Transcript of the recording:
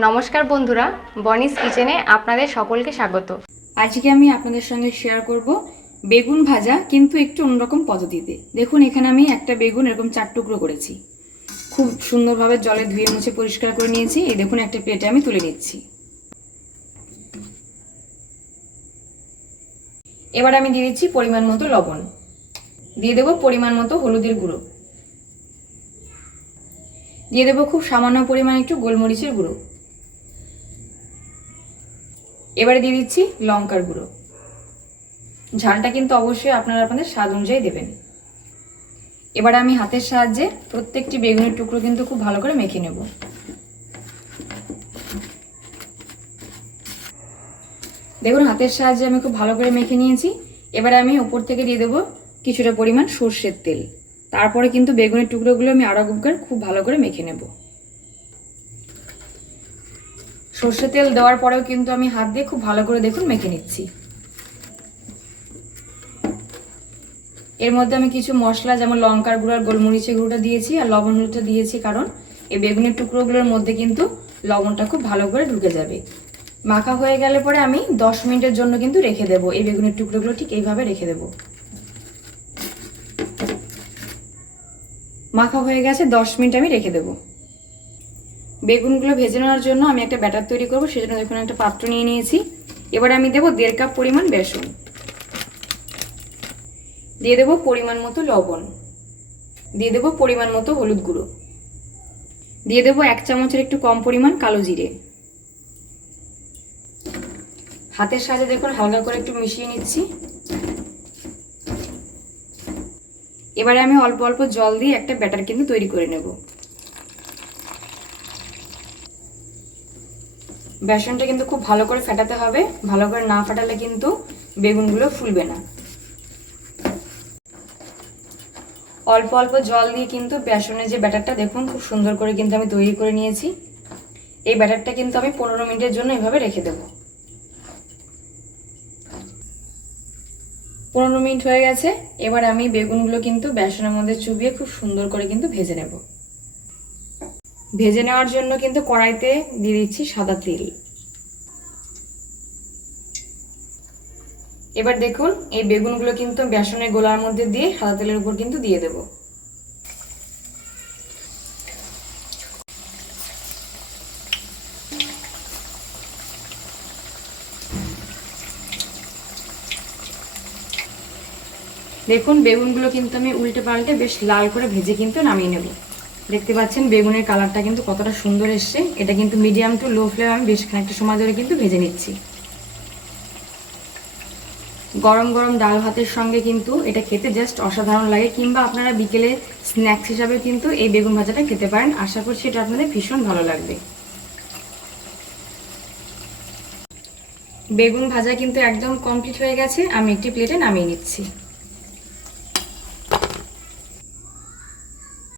নমস্কার বন্ধুরা, বনিস কিচেনে আপনাদের সকলকে স্বাগত। আজকে আমি আপনাদের সঙ্গে শেয়ার করব বেগুন ভাজা, কিন্তু একটু অন্যরকম পদ্ধতিতে। দেখুন, এখানে আমি একটা বেগুন এরকম চার টুকরো করেছি। খুব সুন্দরভাবে জলে ধুয়ে মুছে পরিষ্কার করে নিয়েছি। এই দেখুন, একটা প্লেটে আমি তুলে নিচ্ছি। এবার আমি দিয়ে দিচ্ছি পরিমাণ মতো লবণ। দিয়ে দেবো পরিমাণ মতো হলুদের গুঁড়ো। দিয়ে দেবো খুব সামান্য পরিমাণ একটু গোলমরিচের গুঁড়ো। এবারে দিয়ে দিচ্ছি লঙ্কার গুঁড়ো। ঝালটা কিন্তু অবশ্যই আপনারা আপনাদের স্বাদ অনুযায়ী দেবেন। এবার আমি হাতের সাহায্যে প্রত্যেকটি বেগুনের টুকরো কিন্তু খুব ভালো করে মেখে নেব। দেখুন, হাতের সাহায্যে আমি খুব ভালো করে মেখে নিয়েছি। এবারে আমি উপর থেকে দিয়ে দেবো কিছুটা পরিমাণ সর্ষের তেল। তারপরে কিন্তু বেগুনের টুকরোগুলো আমি আরও একবার খুব ভালো করে মেখে নেব। সর্ষে তেল দেওয়ার পরেও কিন্তু আমি হাত দিয়ে খুব ভালো করে দেখুন মেখে নিচ্ছি। এর মধ্যে আমি কিছু মশলা, যেমন লঙ্কার গুঁড়ো আর গোলমরিচের গুঁড়োটা দিয়েছি আর লবণ হলুদটা দিয়েছি, কারণ এই বেগুনের টুকরোগুলোর মধ্যে কিন্তু লবণটা খুব ভালো করে ঢুকে যাবে। মাখা হয়ে গেলে পরে আমি দশ মিনিটের জন্য কিন্তু রেখে দেবো। এই বেগুনের টুকরোগুলো ঠিক এইভাবে রেখে দেবো। মাখা হয়ে গেছে, দশ মিনিট আমি রেখে দেবো। বেগুনগুলো ভেজে নেওয়ার জন্য আমি একটা ব্যাটার তৈরি করব, সেজন্য দেখুন একটা পাত্র নিয়ে নিয়েছি। এবার আমি দেবো দেড় কাপ পরিমাণ বেসন। দিয়ে দেবো পরিমাণ মতো লবণ। দিয়ে দেবো পরিমাণ মতো হলুদ গুঁড়ো। দিয়ে দেবো এক চামচের একটু কম পরিমাণ কালো জিরে। হাতের সাহায্যে দেখুন হালকা করে একটু মিশিয়ে নিচ্ছি। এবারে আমি অল্প অল্প জল দিয়ে একটা ব্যাটার কিন্তু তৈরি করে নেব। বেসনটা কিন্তু খুব ভালো করে ফেটাতে হবে। ভালো করে না ফাটালে কিন্তু বেগুনগুলো ফুলবে না। অল্প অল্প জল দিয়ে কিন্তু বেসনের যে ব্যাটারটা, দেখুন খুব সুন্দর করে কিন্তু আমি তৈরি করে নিয়েছি। এই ব্যাটারটা কিন্তু আমি পনেরো মিনিটের জন্য এভাবে রেখে দেব। পনেরো মিনিট হয়ে গেছে। এবার আমি বেগুনগুলো কিন্তু বেসনের মধ্যে চুবিয়ে খুব সুন্দর করে কিন্তু ভেজে নেব। ভেজে নেওয়ার জন্য কিন্তু কড়াইতে দিয়ে দিচ্ছি সাদা তেল। এবার দেখুন, এই বেগুনগুলো কিন্তু বেসনের গোলার মধ্যে দিয়ে সাদা তেলের উপর কিন্তু দিয়ে দেব। দেখুন, বেগুনগুলো কিন্তু আমি উল্টে পাল্টে বেশ লাল করে ভেজে কিন্তু নামিয়ে নেব। দেখতে পাচ্ছেন, বেগুনের কালারটা কিন্তু কতটা সুন্দর এসছে। এটা কিন্তু মিডিয়াম টু লো ফ্লেম আমি বেশ খানিকটা সময় ধরে কিন্তু ভেজে নিচ্ছি। গরম গরম ডাল ভাতের সঙ্গে কিন্তু এটা খেতে জাস্ট অসাধারণ লাগে, কিংবা আপনারা বিকেলে স্ন্যাক্স হিসাবে কিন্তু এই বেগুন ভাজাটা খেতে পারেন। আশা করছি এটা আপনাদের ভীষণ ভালো লাগবে। বেগুন ভাজা কিন্তু একদম কমপ্লিট হয়ে গেছে, আমি একটি প্লেটে নামিয়ে নিচ্ছি।